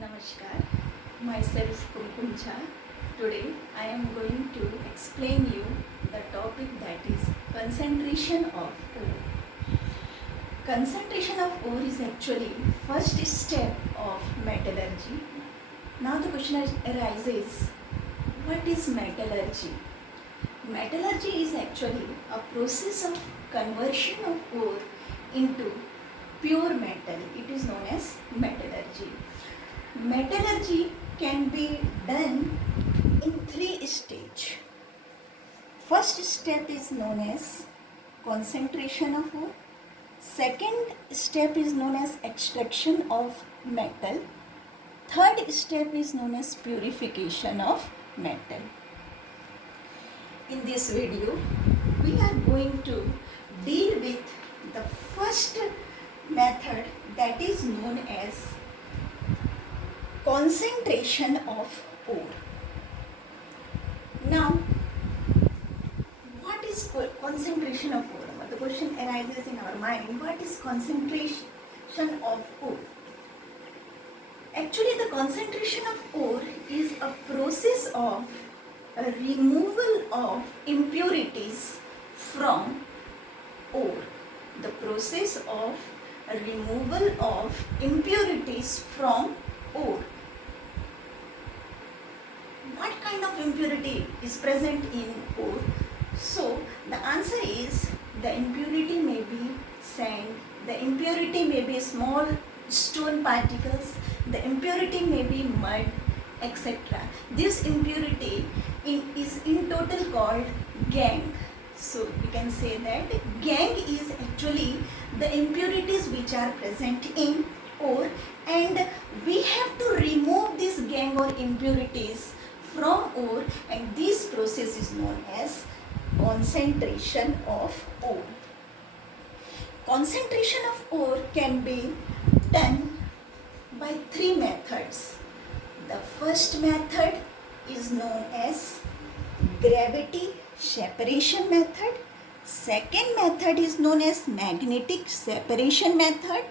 Namaskar, myself Kumkum Jha. Today I am going to explain you the topic that is concentration of ore. Concentration of ore is actually first step of metallurgy. Now the question arises, what is metallurgy? Metallurgy is actually a process of conversion of ore into pure metal. It is known as metallurgy. Metallurgy can be done in three stages. First step is known as concentration of ore. Second step is known as extraction of metal. Third step is known as purification of metal. In this video, we are going to deal with the first method, that is known as concentration of ore. Now, what is concentration of ore? The question arises in our mind, what is concentration of ore? Actually, the concentration of ore is a process of a removal of impurities from ore. The process of removal of impurities from ore. What kind of impurity is present in ore? So the answer is, the impurity may be sand, the impurity may be small stone particles, the impurity may be mud, etc. This impurity is in total called gangue. So we can say that gangue is actually the impurities which are present in ore, and we have to remove this gangue or impurities from ore, and this process is known as concentration of ore. Concentration of ore can be done by three methods. The first method is known as gravity separation method. Second method is known as magnetic separation method.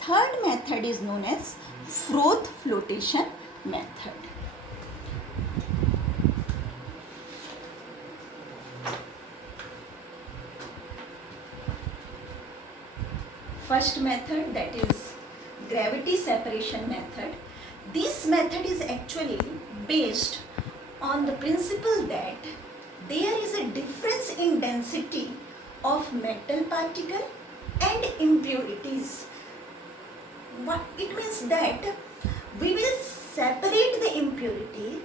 Third method is known as froth flotation method. First method, that is gravity separation method. This method is actually based on the principle that there is a difference in density of metal particle and impurities. What it means that we will separate the impurity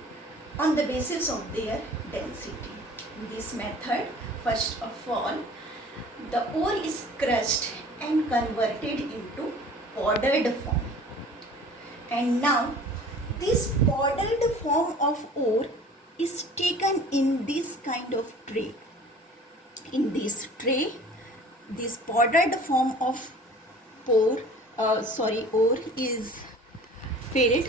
on the basis of their density. In this method, first of all, the ore is crushed and converted into powdered form. And now this powdered form of ore is taken in this kind of tray. In this tray, this powdered form of ore is filled,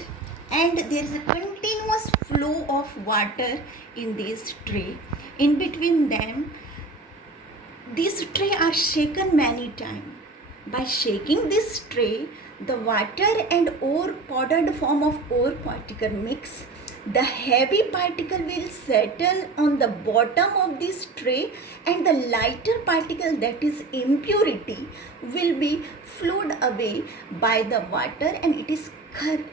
and there is a continuous flow of water in this tray. In between them, these trays are shaken many times. By shaking this tray, the water and ore powdered form of ore particle mix. The heavy particle will settle on the bottom of this tray, and the lighter particle, that is impurity, will be flowed away by the water, and it is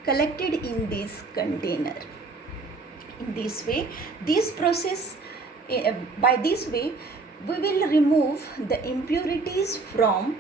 collected in this container. In this way, by this way, we will remove the impurities from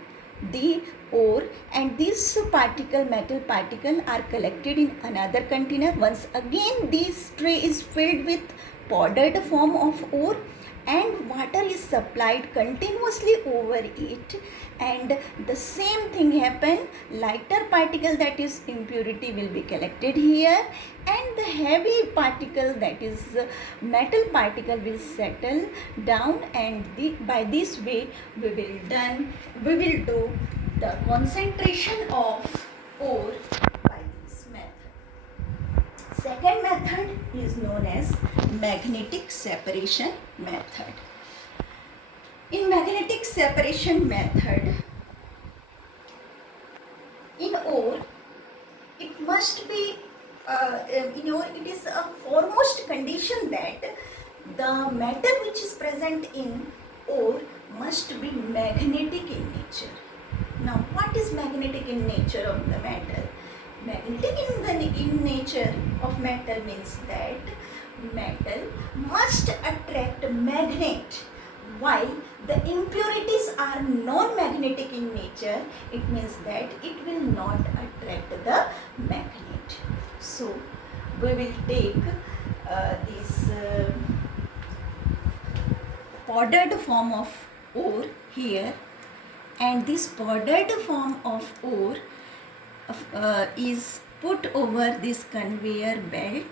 the ore, and this metal particle are collected in another container. Once again, this tray is filled with powdered form of ore, and water is supplied continuously over it, and the same thing happen. Lighter particle, that is impurity, will be collected here, and the heavy particle, that is metal particle, will settle down, and by this way we will do the concentration of ore by this method. Second method is known as magnetic separation method. In magnetic separation method, in ore, it must be it is a foremost condition that the matter which is present in ore must be magnetic in nature. Now, what is magnetic in nature of the metal? Magnetic in nature of metal means that metal must attract magnet, while the impurities are non-magnetic in nature. It means that it will not attract the magnet. So we will take this powdered form of ore here, and this powdered form of ore is put over this conveyor belt.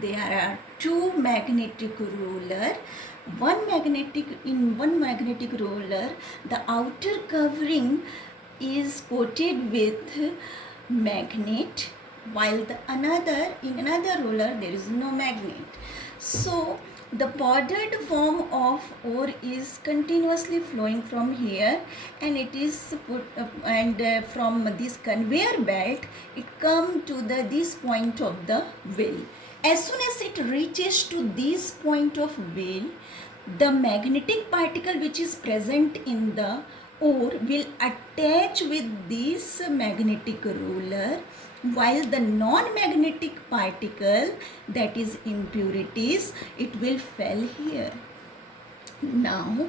There are two magnetic roller. One magnetic roller, the outer covering is coated with magnet, while in another roller there is no magnet. So the powdered form of ore is continuously flowing from here, and it is put from this conveyor belt it come to this point of the wheel. As soon as it reaches to this point of wheel, the magnetic particle which is present in the ore will attach with this magnetic roller, while the non-magnetic particle, that is impurities, it will fall here. Now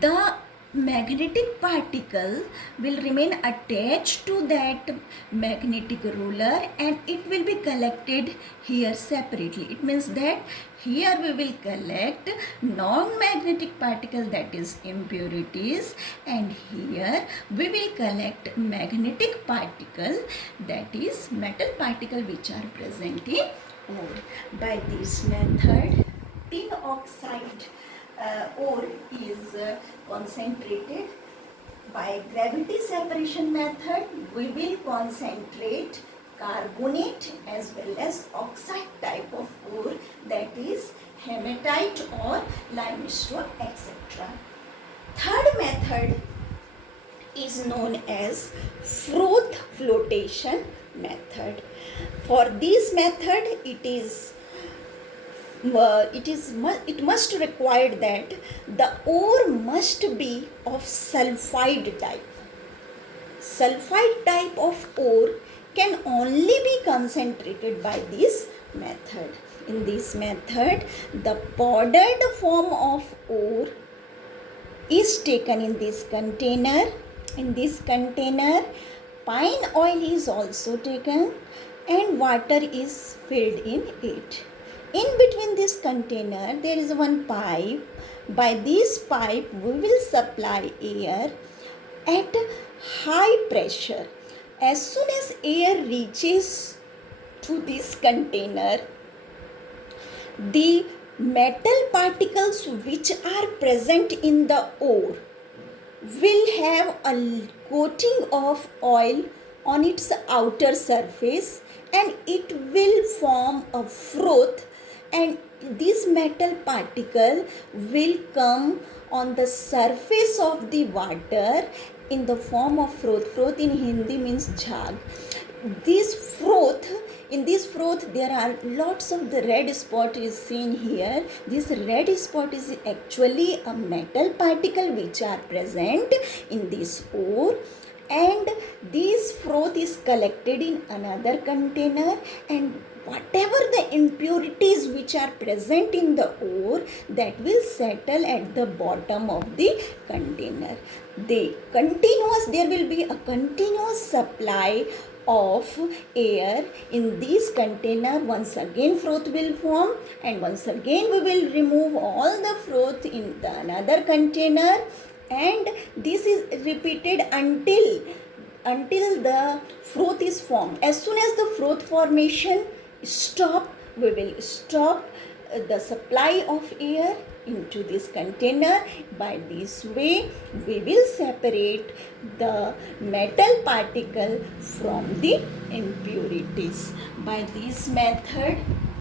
the magnetic particle will remain attached to that magnetic roller, and it will be collected here separately. It means that here we will collect non-magnetic particle, that is impurities, and here we will collect magnetic particle, that is metal particle which are present in ore. By this method, tin oxide ore is concentrated. By gravity separation method, we will concentrate carbonate as well as oxide type of ore, that is hematite or limestone, etc. Third method is known as froth flotation method. For this method, it must require that the ore must be of sulfide type. Sulfide type of ore can only be concentrated by this method. In this method, the powdered form of ore is taken in this container. In this container, pine oil is also taken and water is filled in it. In between this container, there is one pipe. By this pipe, we will supply air at high pressure. As soon as air reaches to this container, the metal particles which are present in the ore will have a coating of oil on its outer surface, and it will form a froth, and this metal particle will come on the surface of the water in the form of froth. Froth in Hindi means jhag. In this froth there are lots of the red spot is seen here. This red spot is actually a metal particle which are present in this ore, and this froth is collected in another container, and whatever the impurities which are present in the ore, that will settle at the bottom of the container. There will be a continuous supply of air in this container. Once again froth will form, and once again we will remove all the froth in the another container, and this is repeated until the froth is formed. As soon as the froth formation stop, we will stop the supply of air into this container. By this way, we will separate the metal particle from the impurities. By this method,